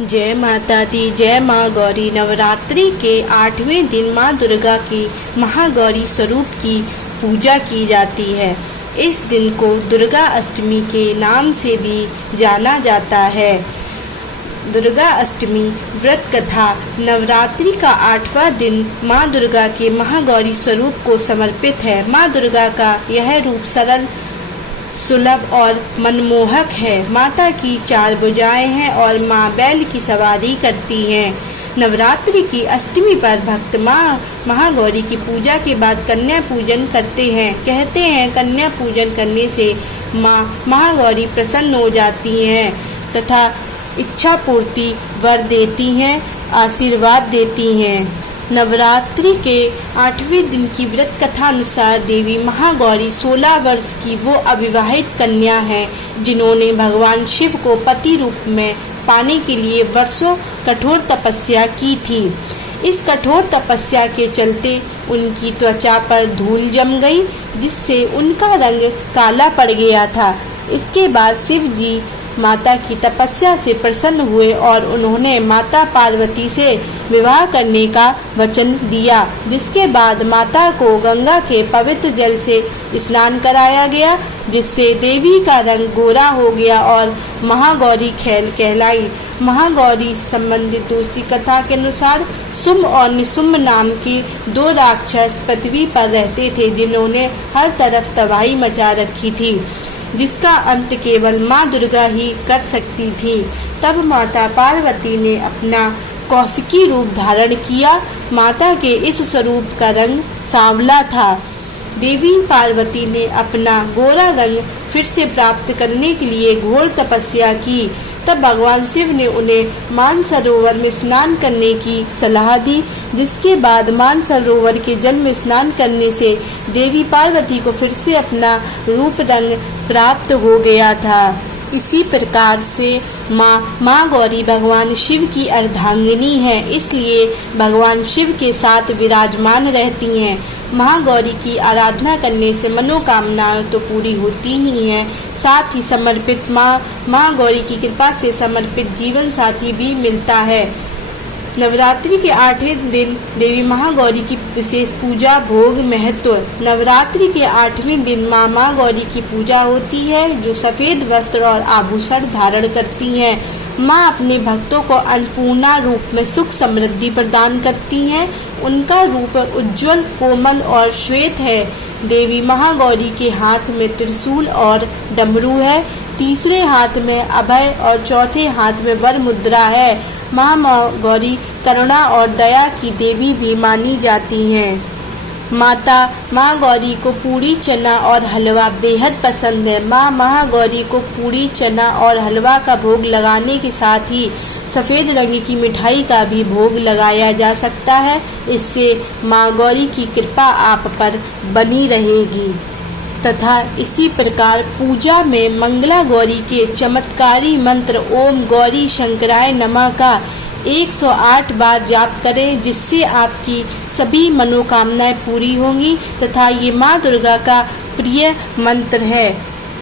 जय माता दी, जय माँ गौरी। नवरात्रि के 8वें दिन माँ दुर्गा की महागौरी स्वरूप की पूजा की जाती है। इस दिन को दुर्गा अष्टमी के नाम से भी जाना जाता है। दुर्गा अष्टमी व्रत कथा। नवरात्रि का 8वां दिन माँ दुर्गा के महागौरी स्वरूप को समर्पित है। माँ दुर्गा का यह रूप सरल, सुलभ और मनमोहक है। माता की 4 भुजाएं हैं और माँ बैल की सवारी करती हैं। नवरात्रि की अष्टमी पर भक्त माँ महागौरी की पूजा के बाद कन्या पूजन करते हैं। कहते हैं कन्या पूजन करने से माँ महागौरी प्रसन्न हो जाती हैं तथा इच्छा पूर्ति वर देती हैं, आशीर्वाद देती हैं। नवरात्रि के 8वें दिन की व्रत कथा अनुसार देवी महागौरी 16 वर्ष की वो अविवाहित कन्या है जिन्होंने भगवान शिव को पति रूप में पाने के लिए वर्षों कठोर तपस्या की थी। इस कठोर तपस्या के चलते उनकी त्वचा पर धूल जम गई, जिससे उनका रंग काला पड़ गया था। इसके बाद शिव जी माता की तपस्या से प्रसन्न हुए और उन्होंने माता पार्वती से विवाह करने का वचन दिया, जिसके बाद माता को गंगा के पवित्र जल से स्नान कराया गया, जिससे देवी का रंग गोरा हो गया और महागौरी खैल कहलाई। महागौरी संबंधित दूसरी कथा के अनुसार शुंभ और निशुंभ नाम के 2 राक्षस पृथ्वी पर रहते थे जिन्होंने हर तरफ तबाही मचा रखी थी, जिसका अंत केवल माँ दुर्गा ही कर सकती थी। तब माता पार्वती ने अपना कौशिकी रूप धारण किया। माता के इस स्वरूप का रंग सांवला था। देवी पार्वती ने अपना गोरा रंग फिर से प्राप्त करने के लिए घोर तपस्या की। तब भगवान शिव ने उन्हें मानसरोवर में स्नान करने की सलाह दी, जिसके बाद मानसरोवर के जल में स्नान करने से देवी पार्वती को फिर से अपना रूप रंग प्राप्त हो गया था। इसी प्रकार से माँ गौरी भगवान शिव की अर्धांगिनी है, इसलिए भगवान शिव के साथ विराजमान रहती हैं। महागौरी की आराधना करने से मनोकामनाएं तो पूरी होती ही हैं, साथ ही समर्पित माँ गौरी की कृपा से समर्पित जीवन साथी भी मिलता है। नवरात्रि के 8वें दिन देवी महागौरी की विशेष पूजा, भोग, महत्व। नवरात्रि के 8वें दिन माँ महागौरी की पूजा होती है, जो सफ़ेद वस्त्र और आभूषण धारण करती हैं। माँ अपने भक्तों को अन्नपूर्णा रूप में सुख समृद्धि प्रदान करती हैं। उनका रूप उज्ज्वल, कोमल और श्वेत है। देवी महागौरी के हाथ में त्रिशूल और डमरू है, तीसरे हाथ में अभय और चौथे हाथ में वर मुद्रा है। माँ गौरी करुणा और दया की देवी भी मानी जाती हैं। माता माँ गौरी को पूरी, चना और हलवा बेहद पसंद है। माँ महागौरी को पूरी, चना और हलवा का भोग लगाने के साथ ही सफ़ेद रंग की मिठाई का भी भोग लगाया जा सकता है। इससे माँ गौरी की कृपा आप पर बनी रहेगी। तथा इसी प्रकार पूजा में मंगला गौरी के चमत्कारी मंत्र ओम गौरी शंकराय नमः का 108 बार जाप करें, जिससे आपकी सभी मनोकामनाएं पूरी होंगी तथा ये माँ दुर्गा का प्रिय मंत्र है।